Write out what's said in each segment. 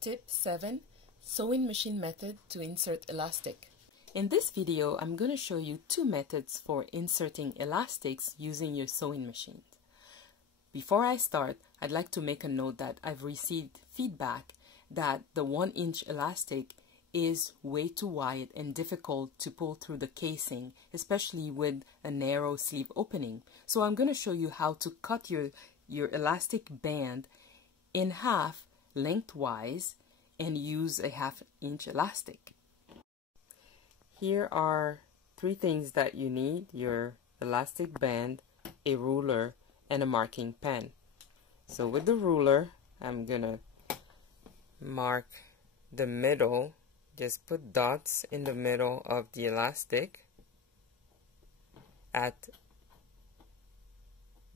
Tip 7. Sewing machine method to insert elastic. In this video, I'm going to show you two methods for inserting elastics using your sewing machine. Before I start, I'd like to make a note that I've received feedback that the 1-inch elastic is way too wide and difficult to pull through the casing, especially with a narrow sleeve opening. So I'm going to show you how to cut your elastic band in half lengthwise and use a 1/2-inch elastic. Here are 3 things that you need: your elastic band, a ruler, and a marking pen. So with the ruler, I'm gonna mark the middle. Just put dots in the middle of the elastic at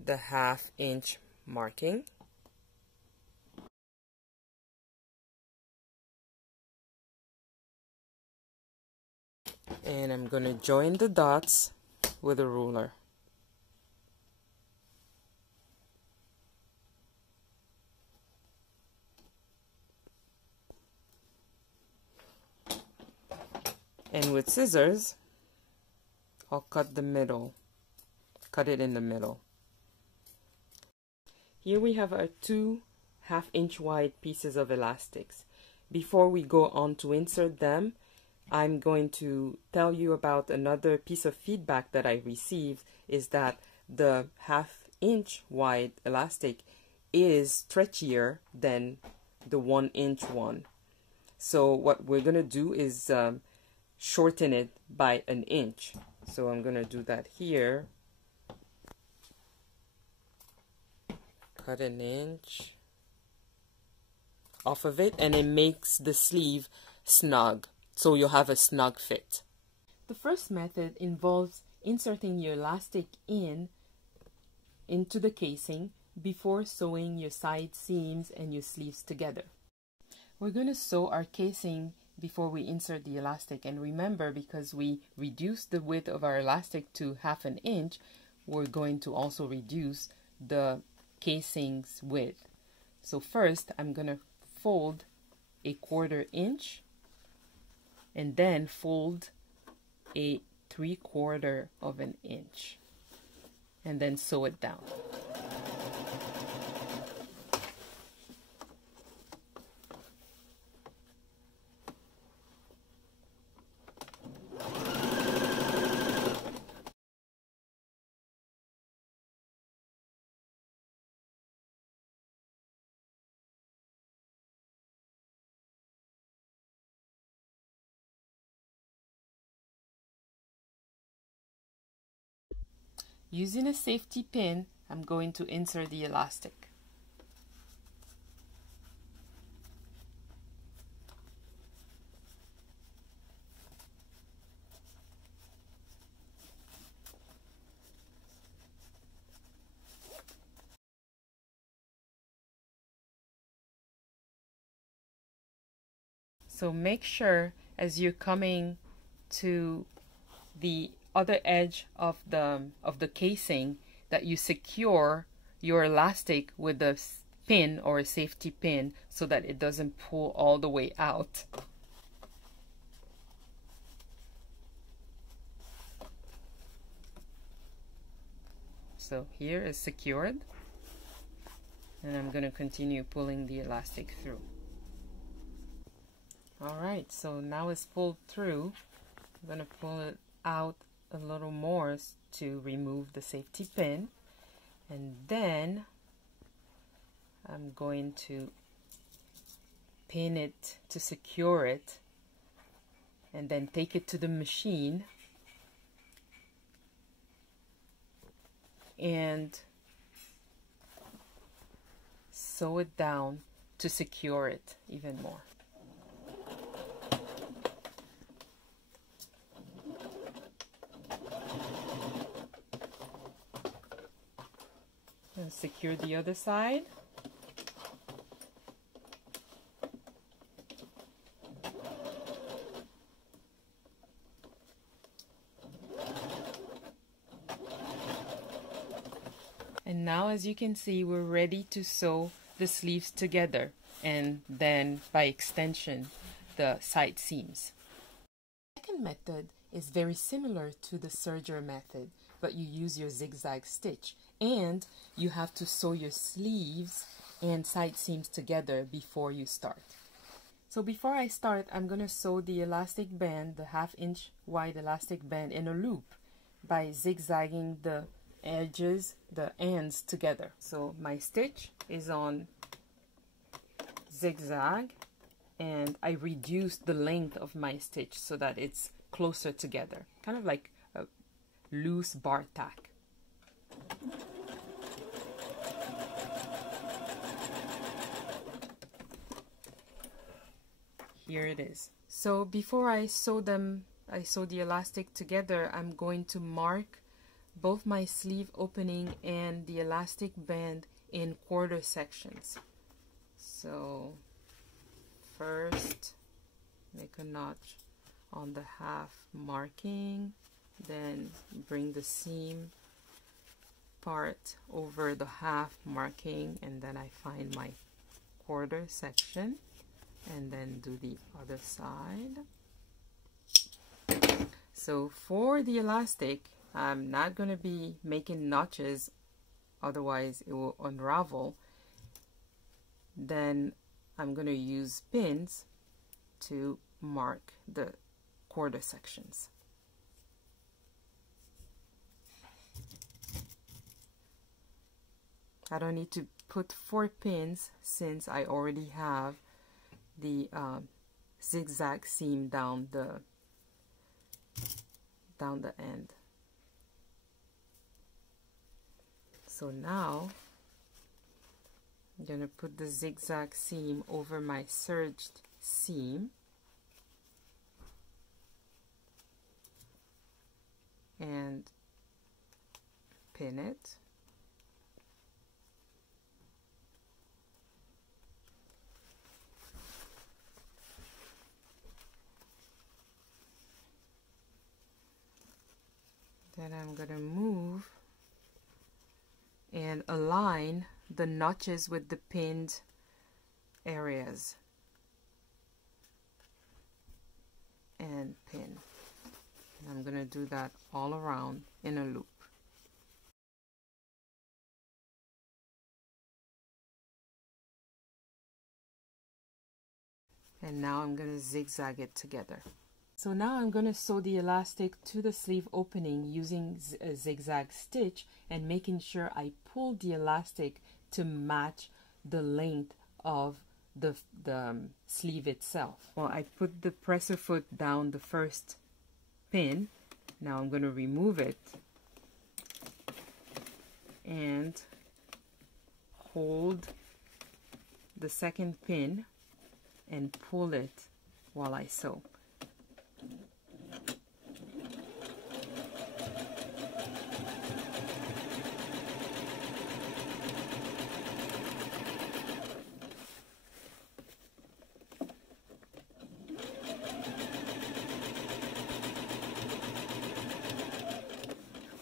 the 1/2-inch marking. And I'm going to join the dots with a ruler. And with scissors, I'll cut the middle. Cut it in the middle. Here we have our 2 1/2-inch wide pieces of elastics. Before we go on to insert them, I'm going to tell you about another piece of feedback that I received, is that the 1/2-inch wide elastic is stretchier than the 1-inch one. So what we're going to do is shorten it by 1 inch. So I'm going to do that here. Cut 1 inch off of it, and it makes the sleeve snug. So you'll have a snug fit. The first method involves inserting your elastic into the casing before sewing your side seams and your sleeves together. We're going to sew our casing before we insert the elastic, and remember, because we reduced the width of our elastic to 1/2 inch, we're going to also reduce the casing's width. So first I'm going to fold a 1/4 inch and then fold a 3/4 of an inch and then sew it down. Using a safety pin, I'm going to insert the elastic. So make sure as you're coming to the other edge of the casing that you secure your elastic with a pin or a safety pin so that it doesn't pull all the way out. So here is secured, and I'm going to continue pulling the elastic through. Alright, so now it's pulled through. I'm going to pull it out a little more to remove the safety pin, and then I'm going to pin it to secure it, and then take it to the machine and sew it down to secure it even more. And secure the other side. And now, as you can see, we're ready to sew the sleeves together. and then by extension the side seams. The second method is very similar to the serger method, but you use your zigzag stitch, and you have to sew your sleeves and side seams together before you start. So before I start, I'm going to sew the elastic band, the 1/2 inch wide elastic band, in a loop by zigzagging the edges, the ends together. So my stitch is on zigzag, and I reduced the length of my stitch so that it's closer together, kind of like a loose bar tack. Here it is. So before I sew them, I sew the elastic together, I'm going to mark both my sleeve opening and the elastic band in quarter sections. So first make a notch on the 1/2 marking, then bring the seam part over the 1/2 marking, and then I find my quarter section, and then do the other side. So for the elastic, I'm not going to be making notches, otherwise it will unravel. Then I'm going to use pins to mark the quarter sections. I don't need to put 4 pins since I already have the zigzag seam down the end. So now I'm going to put the zigzag seam over my serged seam and pin it. Then I'm going to move and align the notches with the pinned areas and pin. And I'm going to do that all around in a loop. And now I'm going to zigzag it together. So now I'm going to sew the elastic to the sleeve opening using a zigzag stitch and making sure I pull the elastic to match the length of the sleeve itself. Well, I put the presser foot down the first pin. Now I'm going to remove it and hold the second pin and pull it while I sew.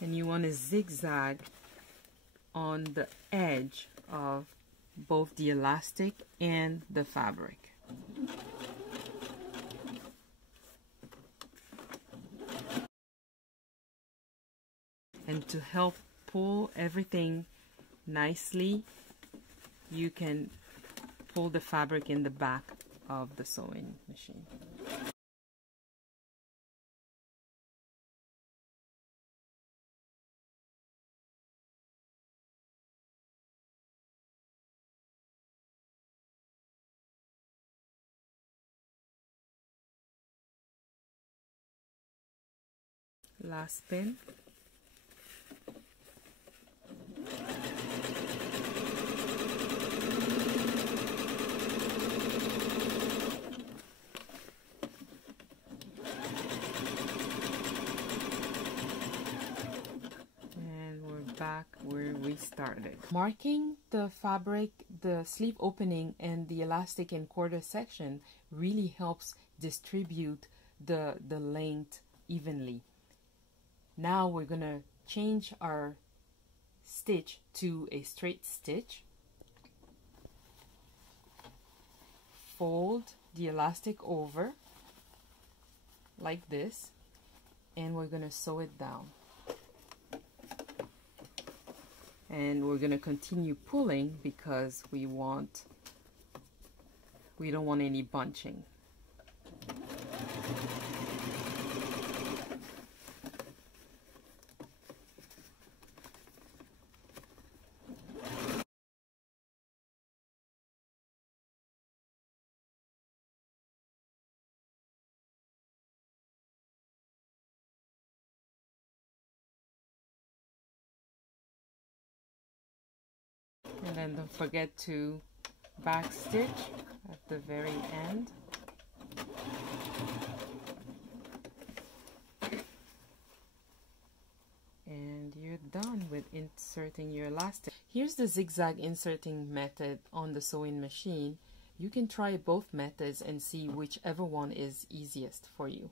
And you want to zigzag on the edge of both the elastic and the fabric. And to help pull everything nicely, you can pull the fabric in the back of the sewing machine. Last pin. And we're back where we started. Marking the fabric, the sleeve opening, and the elastic in quarter section really helps distribute the length evenly. Now we're going to change our stitch to a straight stitch. fold the elastic over like this, and we're going to sew it down. And we're going to continue pulling because we don't want any bunching. And then don't forget to back stitch at the very end. And you're done with inserting your elastic. Here's the zigzag inserting method on the sewing machine. You can try both methods and see whichever one is easiest for you.